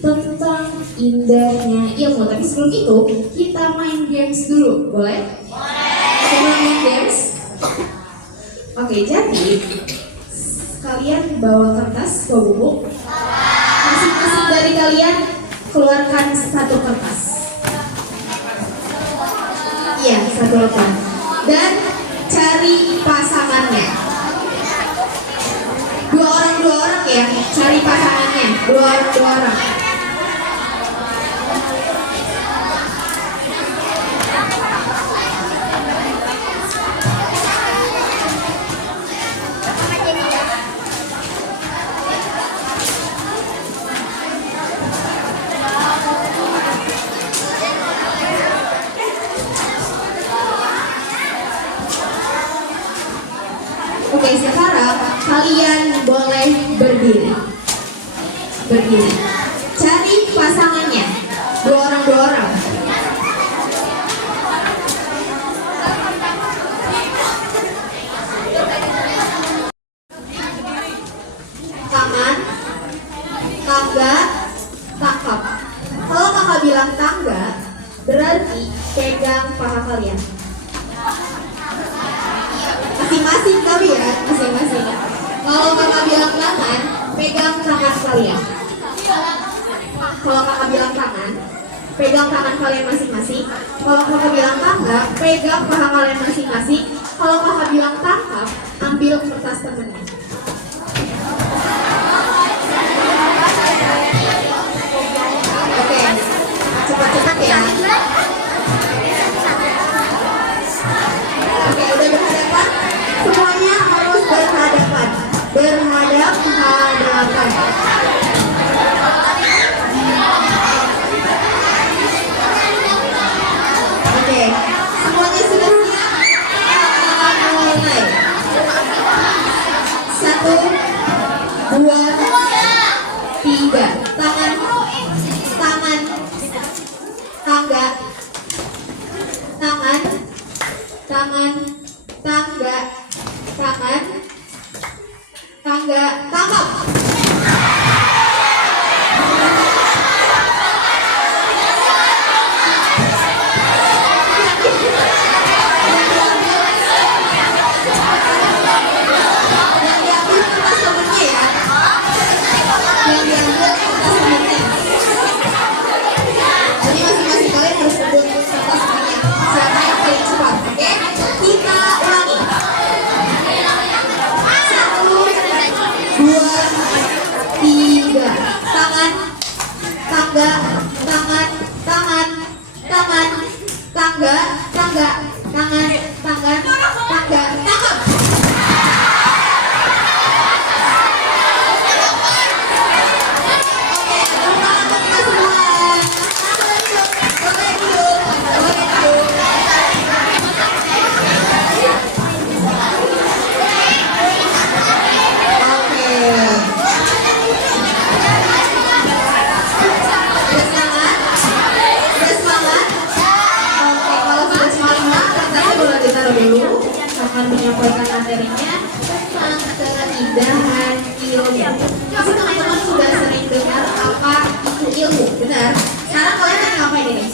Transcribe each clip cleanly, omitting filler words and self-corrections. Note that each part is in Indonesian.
tentang indahnya ilmu. Tapi sebelum itu kita main games dulu, boleh? Boleh. Main games. Oke, jadi kalian bawa kertas, bawa buku. Masing-masing dari kalian keluarkan satu kertas. Iya, satu lembar. Dan cari pasangannya. Dua orang ya, cari pasangannya. Dua orang. Oke, sekarang kalian boleh berdiri. Cari pasangannya. Dua orang. Tangan, tangga, tangkap. Kalau kakak bilang tangga, berarti pegang paha kalian. Masing-masing tapi ya, masing-masing. Kalau kakak bilang tangan, pegang tangan kalian. Kalau kakak bilang tangan, pegang tangan kalian masing-masing. Kalau kakak bilang tangga, pegang paha kalian masing-masing. Kalau kakak bilang tangkap, ambil kertas temennya. Oke, cepat-cepat ya. Oke, udah berhadapan. Semuanya harus berhadapan. Oke, semuanya sudah siap? Mulai. 1, 2, 3. Tangan, tangga, tangga, tangkap. Akan menyampaikan materinya tentang keindahan ilmu. Pasti teman-teman sudah sering dengar apa itu ilmu, benar? Sekarang kalian lagi ngapain ini?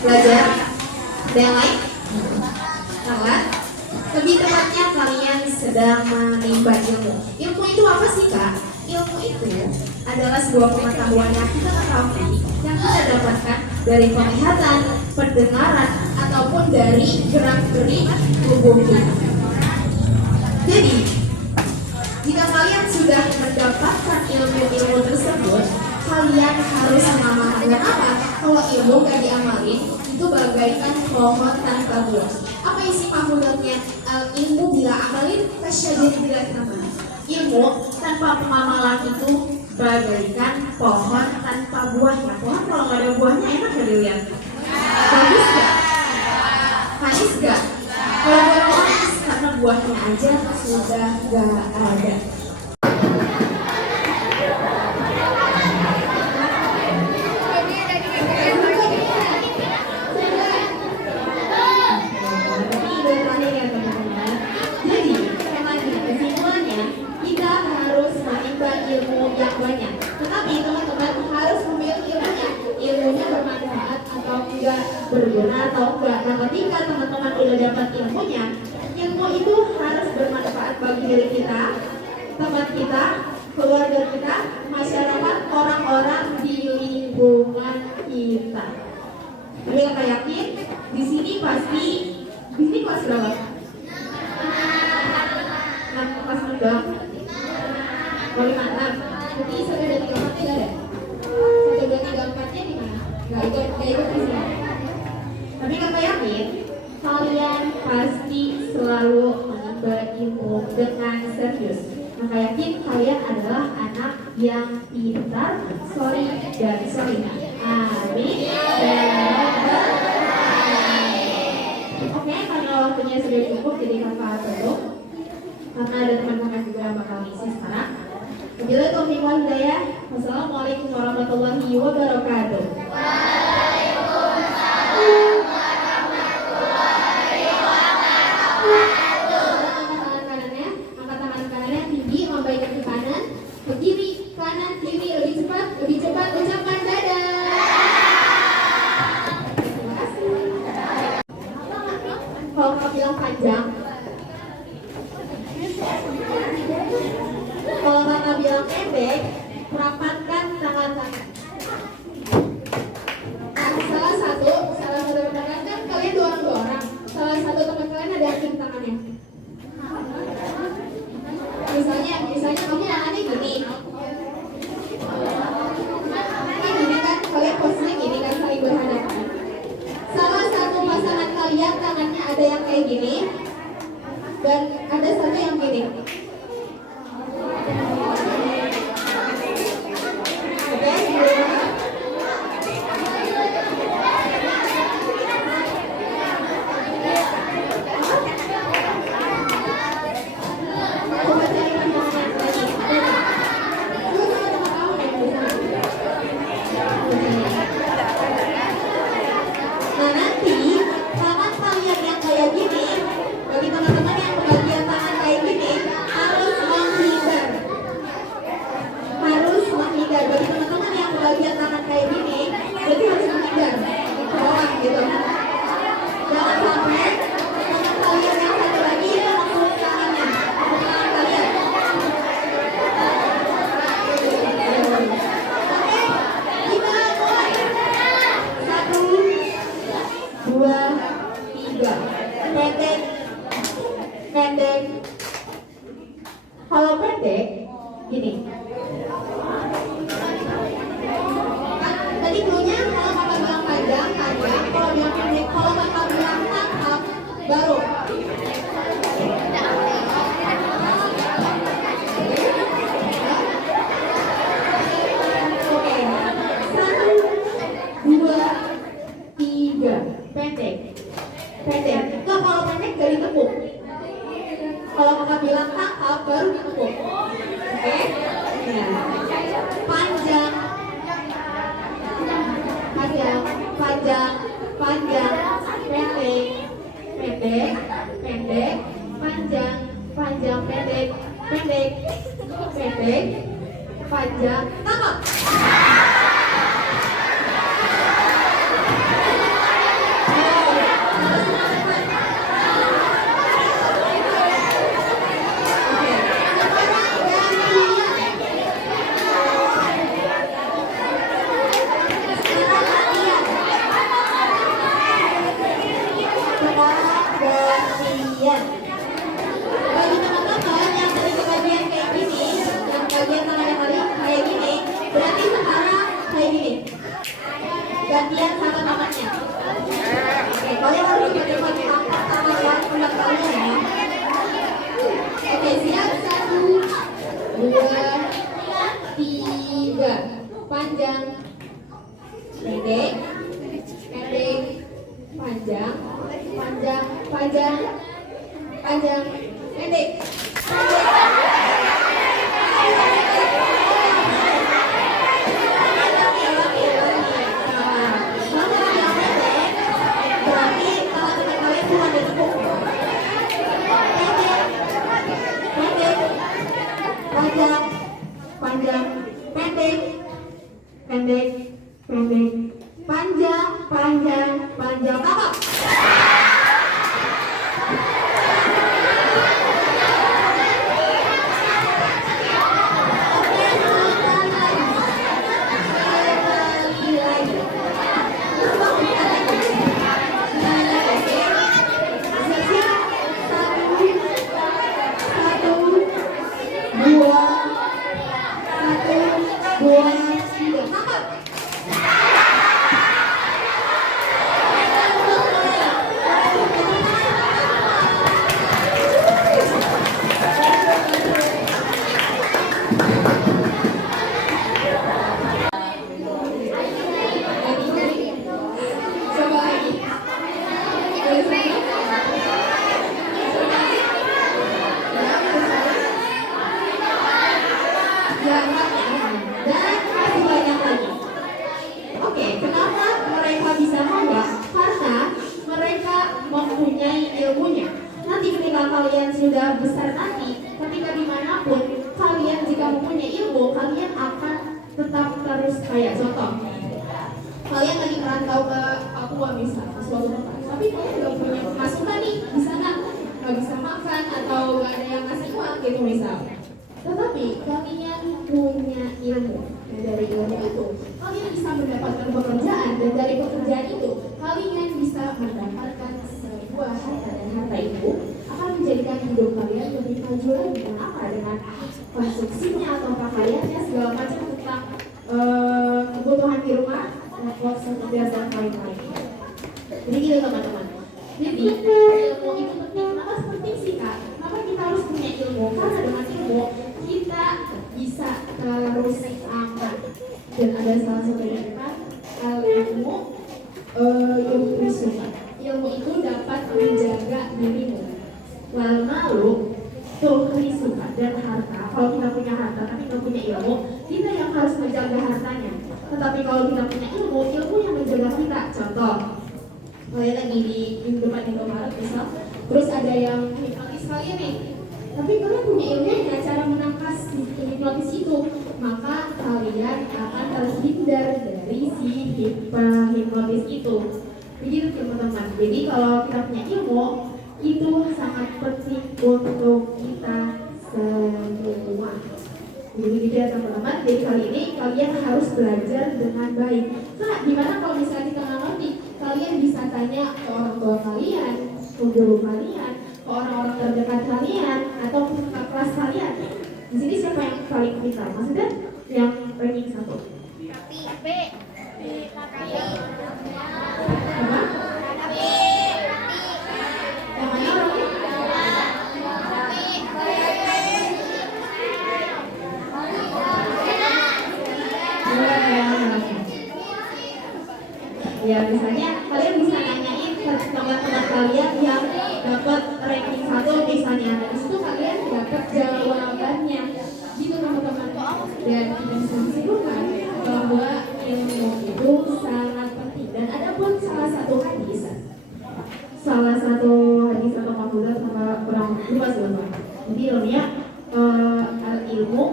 Belajar? Ada yang lain? Salah? Lebih tepatnya kalian sedang menimba ilmu. Ilmu itu apa sih, Kak? Ilmu itu adalah sebuah pengetahuan yang kita ketahui, yang kita dapatkan dari penglihatan, pendengaran, ataupun dari gerak-gerik tubuh kita. Jadi, jika kalian sudah mendapatkan ilmu-ilmu tersebut, kalian harus mengamalkan apa? Kalau ilmu gak diamalin, itu bagaikan pohon tanpa buah. Apa isi pamulutnya? Ilmu bila amalin, kasyadir bila tamal. Ilmu tanpa pengamalan itu bagaikan pohon tanpa buahnya. Pohon kalau nggak ada buahnya enak gak dilihat? Bagus gak? Manis gak? Kalau buah manis karena buahnya aja sudah gak ada. Jadi, kesimpulannya kita harus menimba ilmu yang banyak. Tetapi teman-teman harus memiliki ilmunya bermanfaat atau enggak, berguna atau enggak. Nah, ketika teman-teman udah dapat ilmunya, ilmu itu harus bermanfaat bagi diri kita, teman kita, keluarga kita, masyarakat, orang-orang di lingkungan kita. Jadi kakak yakin di sini pasti di sini kelas berapa? Kelas 6 dong. Oh, 5, 6. Jadi 1, 2, 3, 4 tidak ada. 1, 2, 3, 4-nya di mana? Nggak ikut di sini. Tapi kakak yakin kalian pasti selalu menimba ilmu dengan serius. Maka yakin kalian adalah anak yang pintar, solih dan solihah. Amin. Oke, karena waktunya sudah cukup, jadi kakak tutup. Karena ada teman-teman juga yang bakal ngisi sekarang. Wabillahi taufiq wal hidayah. Wassalamualaikum warahmatullahi wabarakatuh. Kalau kakak bilang panjang, kalau kakak bilang pendek, rapatkan tangan-tangan. Nah, salah satu teman kan kalian 2 orang. Salah satu teman kalian ada yang tangannya. Misalnya kamu tangannya gini. Ini kan kalian posisinya gini kan, saling berhadapan. Salah satu pasangan kalian tangannya ada yang kayak gini dan ada satu yang gini. Oke, coba cari tangannya lagi. Lu sama kamu yang bisa. Nah, nanti tangan kalian yang kayak gini, bagi teman-teman yang bagian tangan kayak gini, harus menghindar. Bagi teman-teman yang bagian tangan kayak gini, jadi harus menghindar ke bawah gitu. Jangan sampai tangan kalian yang satu lagi itu langsung tangannya, tangan kalian. Oke, kita mulai. 1, 2, 3. Pendek. Kalau pendek, gini. Tadi cluenya kalau kakak bilang panjang. Kalau bilang pendek, kalau kakak bilang tangkap, baru. Oke, 1, 2, 3. Pendek. Nah, kalau pendek dari tepuk. Kalau kakak bilang tangkap, baru ditepuk. Oke? Ya. Panjang. Pendek. Panjang, pendek, panjang, tangkap. Bagi teman-teman yang dari bagian kayak gini, yang bagian tangannya kayak gini, berarti sekarang kayak gini. Gantian sama tangannya. Oke, kalian harus cepat-cepat angkat tangan pundak kalian ya. Oke, siap. 1, 2, 3. Panjang, pendek, panjang, pendek. pendek, pendek, panjang, panjang, panjang. Tangkap. Kalian sudah besar nanti, ketika dimanapun kalian jika mempunyai ilmu, kalian akan tetap terus kayak contoh. Kalian lagi merantau ke Papua misalnya, ke suatu tempat, tapi kalian nggak punya pemasukan nih di sana, nggak bisa makan atau nggak ada yang ngasih uang gitu misal. Tetapi kalian punya ilmu, dan dari ilmu itu kalian bisa mendapatkan pekerjaan, dan dari pekerjaan itu kalian bisa mendapatkan sebuah harta, dan harta itu akan menjadikan hidup kalian lebih maju lagi. Dengan apa? Dengan konstruksinya atau pakaiannya segala macam tentang kebutuhan di rumah, gas dan lain-lain. Jadi gitu teman-teman. Jadi ilmu itu penting. Kenapa penting sih kak? Kenapa kita harus punya ilmu? Karena dengan ilmu kita bisa terus aman. Dan ada salah satu dari ilmu ilmu itu dapat menjaga dirimu. Lalu tuh kerisukan dan harta. Kalau kita punya harta tapi nggak punya ilmu, kita yang harus menjaga hartanya. Tetapi kalau kita punya ilmu, ilmu yang menjaga kita. Contoh, kalian lagi di depan Indomaret misal, terus ada yang hipnotis kalian nih, tapi kalian punya ilmunya cara menangkas hipnotis itu, maka kalian akan terhindar dari si hipnotis itu. Begitu teman-teman. Jadi kalau kita punya ilmu itu sangat penting untuk kita semua. Jadi gitu ya teman-teman. Jadi kali ini kalian harus belajar dengan baik. Nah, gimana kalau misalnya kita nggak ngerti, kalian bisa tanya ke orang tua kalian, ke guru kalian, ke orang-orang terdekat kalian, atau ke kelas kalian. Di sini siapa yang paling pintar? Maksudnya yang ranking 1? Apa? Ya misalnya kalian bisa nanyain ke teman-teman kalian yang dapat ranking 1 misalnya, di situ kalian dapat jawabannya gitu teman-teman. Dan kita bisa simpulkan bahwa ilmu itu sangat penting. Dan ada pun salah satu hadis atau makulah sama orang lupa sih teman. Jadi ilmunya al-ilmu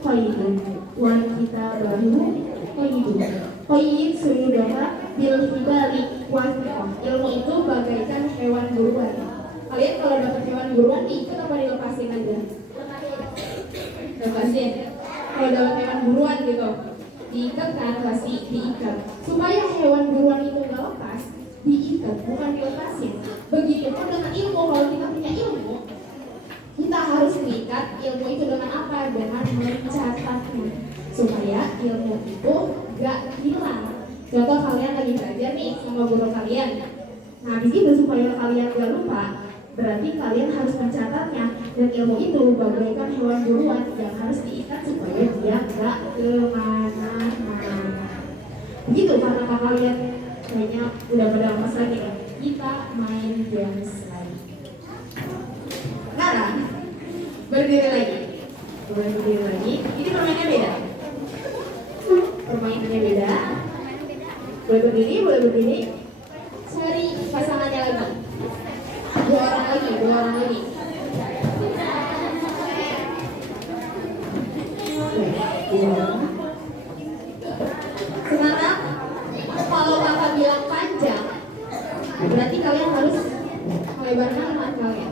qaidun wa kitabahu qaidun. Qaid suyudaha bil hibali wasqah. Ilmu itu bagaikan hewan buruan. Kalian kalau dapat hewan buruan diikat apa dilepasin aja? Lepasin. Kalau dapat hewan buruan gitu, diikat kan, pasti diikat. Supaya hewan buruan itu nggak lepas, diikat bukan dilepasin. Begitupun dengan ilmu. Kalau kita punya ilmu, kita harus mengikat ilmu itu dengan apa? Dengan mencatatnya, supaya ilmu itu gak hilang. Contoh kalian lagi belajar nih sama guru kalian. Nah, habis itu supaya kalian gak lupa, berarti kalian harus mencatatnya. Dan ilmu itu bagaikan hewan buruan yang harus diikat supaya dia gak kemana-mana. Begitu karena kalian kayaknya udah pada lepas lagi kan? Kita main games lagi. Sekarang berdiri lagi. Ini permainannya beda. Permainannya beda. Boleh berdiri. Cari pasangannya lagi. Dua orang lagi. Berarti kalian harus melebarkan lengan kalian.